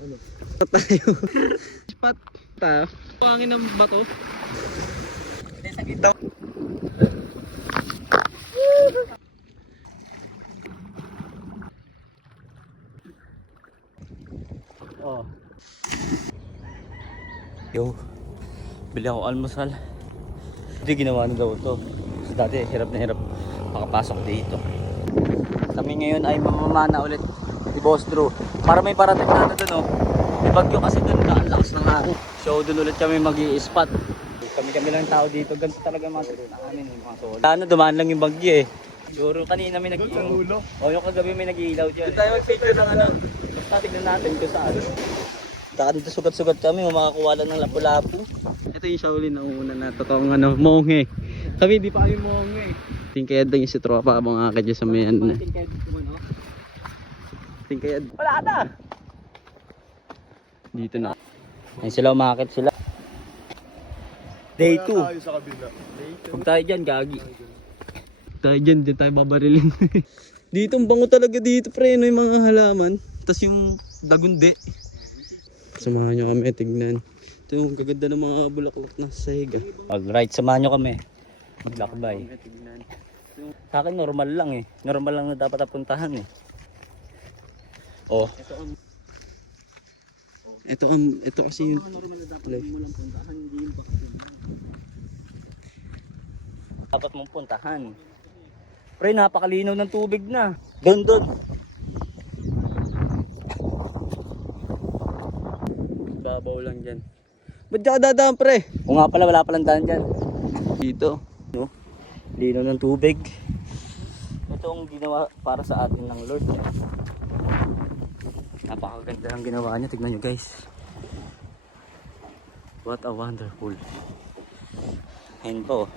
Ano? Tayo. Spot tayo. Pangin ng bato. Sa gitna. Oh. Yo, bili ako almusal. Hindi ginawa na daw ito. So dati hirap na hirap makapasok dito. Kami ngayon ay mamamana ulit ni Boss Drew. Para may parating natin dun, oh. May bagyo kasi dun, ang lakas ng hangin. So dun ulit kami mag-i-spot. Kami lang tao dito. Ganito talaga mga trip namin, mga solo. Sana dumaan lang yung bagyo eh. Siguro kanina may nag-iilaw. O yung kagabi may nag-iilaw dyan. Tayo mag-picture ng ano. Tignan natin kung saan. Baka dito sugat-sugat kami, makakuha lang ng lapu-lapu. Ito yung Shaolin na una na totoong ano, monghe. Kami di pa kami monghe. Tingkayad lang yung si tropa mga kadya sa may ano na. Tingkayad. Wala na! Dito na. Ayun sila, umakit sila. Day 2. Sa kabila. Huwag tayo dyan, gagi. Tayo dyan, di tayo babarilin. Dito, ang bango talaga dito, pre. No, yung mga halaman. Tapos yung dagundi. Samahan nyo kami, tignan. Ito yung kaganda ng mga bulaklak na sahiga. Pag right, samahan nyo kami. Maglakbay. Sa akin, normal lang eh. Normal lang na dapat napuntahan eh. Oh. Ito kasi yung Dapat mong puntahan. Pre, napakalinaw ng tubig na. Doon. babaw lang dyan. Ba't ka dadaan, pre? Kung nga pala, wala palang daan dyan. Dito. No? Linaw ng tubig. Ito ang ginawa para sa atin ng Lord. Napakaganda ng ginawa niya. Tignan nyo guys. What a wonderful. Ayun po.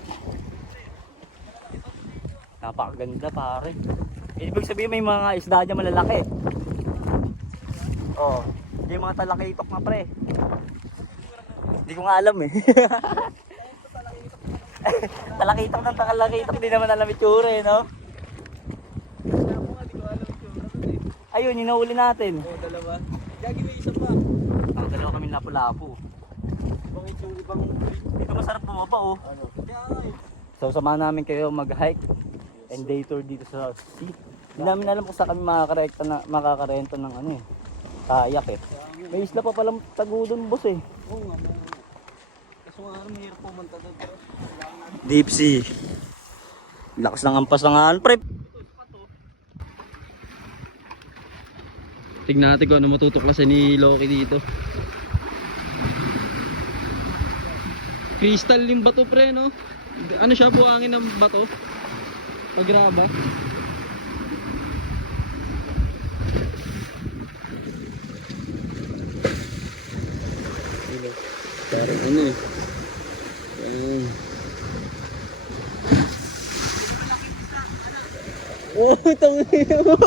Napakaganda pare. Ibig sabihin may mga isda dyan malalaki. Oh, hindi mga talakitok na pre. Hindi ko nga alam eh. Talakitok ng talakitok, hindi naman alam itsura eh, no? Ayun, yung nahuli natin. Oh, dalawa. Gagi may isa pa. Dalawa kami lapu-lapu. Bangit yung ibang Dito masarap bumaba oh. ano. So samahan namin kayo mag-hike and day tour dito sa sea. Hindi namin alam kung saan kami makakarenta ng ano eh. Kayak eh. May isla pa palang tago doon boss eh. Oo nga. Kaso nga mahirap pumunta doon. Deep sea. Lakas ng ampas ng ano pre. Tignan natin kung ano matutuklasan ni Loki dito. Crystal yung bato pre, no? Ano siya, buhangin ng bato? Pagraba. Parang ano eh. Oh, tangin mo.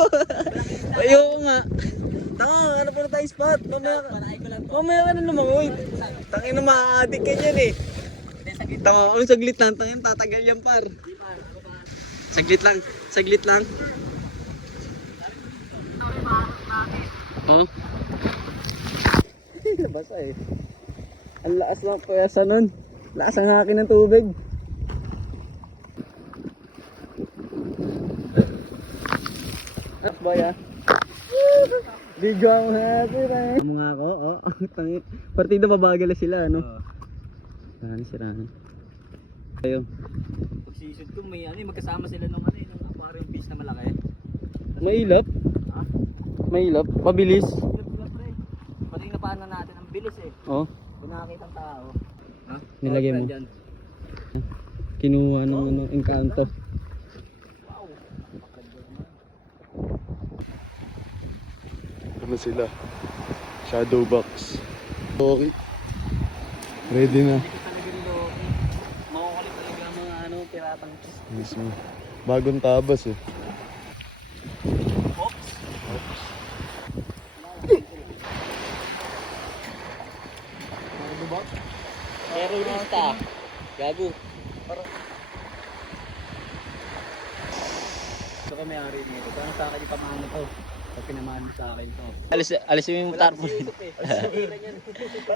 Ayoko nga. Tanga, ano pa na tayo spot? Mamaya ka na lumangoy. Tangin na ma-addict ka dyan eh. Tanga, ano saglit lang? Tangin, tatagal yan par. Saglit lang, saglit lang. Oh. Nabasa eh. Ang lakas ng puyasa nun. Lakas ang haki ng tubig. Boy ah. Video ang happy na. Mga ako, oh. Tangin. Partida babagal sila, ano? Siraan. Ayo. Pag season 2 may ano magkasama sila nung ano nung aquarium fish na malaki. Mailap? Ha? Mailap? Mabilis? Sila pre. Pati napaanan natin ang bilis eh. Oh. Kung nakakita ang tao. Ha? Nilagay mo? Dyan. Kinuha ng ano, engkanto. Wow. Ano sila? Shadow box. Okay. Ready na. Talaga ni Loki. Makukulit talaga ang mga ano piratang fish. Mismo. Bagong tabas eh. Oops. Terorista. Gago. Ito ka may-ari nito. Parang sa akin yung pamano to. Pag pinamahan mo sa akin to. Alis mo yung tarpaulin.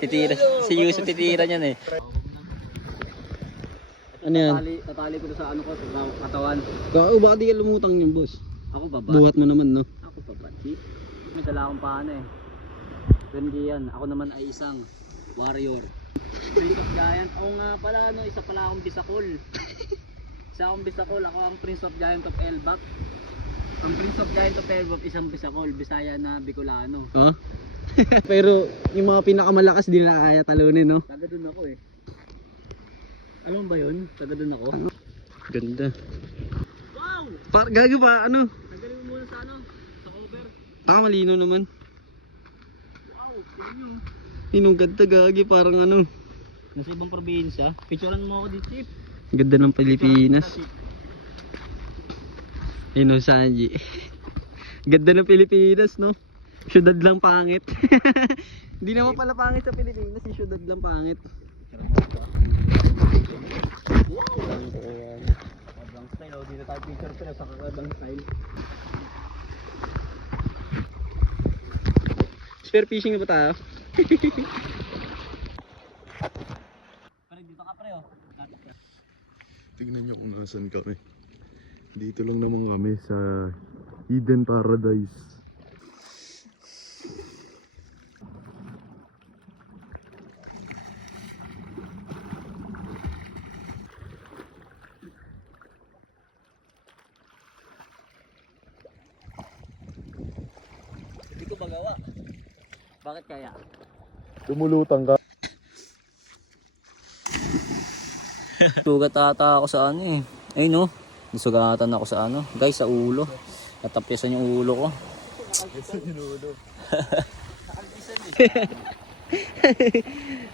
Titira. Si Yusuf titira niyan eh. Ano yan? Tatali ko sa ano ko, sa katawan. Baka di ka lumutang yun, boss. Ako baba. Buhat mo naman, no? Ako baba. May dala akong paano eh. Gandi yan. Ako naman ay isang warrior. Prince of Giant. Oo nga pala, no, isa pala akong bisakol. Isa akong bisakol. Ako ang Prince of Giant of Elbac. Ang Prince of Giant of Elbac, isang bisakol. Bisaya na Bicolano. Huh? Pero yung mga pinakamalakas di na kaya talunin, no? Taga dun ako eh. Alam ba yun? Taga dun ako. Ganda. Wow! Gago pa, ano? Nagaling mo muna sa ano? Sa cover. Malino naman. Wow! Tingnan nyo. Inong ganda gagi, parang ano. Nasa ibang probinsya. Picturean mo ako dito, Chip. Ganda ng Pilipinas. Ayun o, Sanji. Ganda ng Pilipinas, no? Syudad lang pangit. Hindi naman pala pangit sa Pilipinas, yung syudad lang pangit. Wow! Kabang style. Oh. Dito tayo picture pero sa kakabang style. Spear fishing na ba tayo? Pero dito ka pre oh. Tignan nyo kung nasan kami. Dito lang naman kami sa Eden Paradise. Hindi ko magawa. Bakit kaya? Tumulutang ka. Sugat ata ako sa ano eh. Ayun oh. Nasugatan ako sa ano. Guys, sa ulo. Natapyasan yung ulo ko.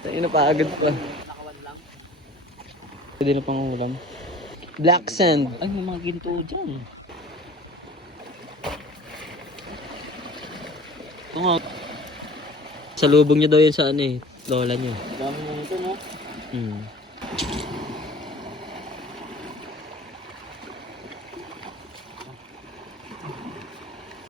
Tayo na paagad pa. Pwede na pang ulam. Black sand. Ay, may mga ginto dyan. Oo nga. Sa lubong niya daw yan sa ano eh. Lola niya. Dami mo ito no. Hmm.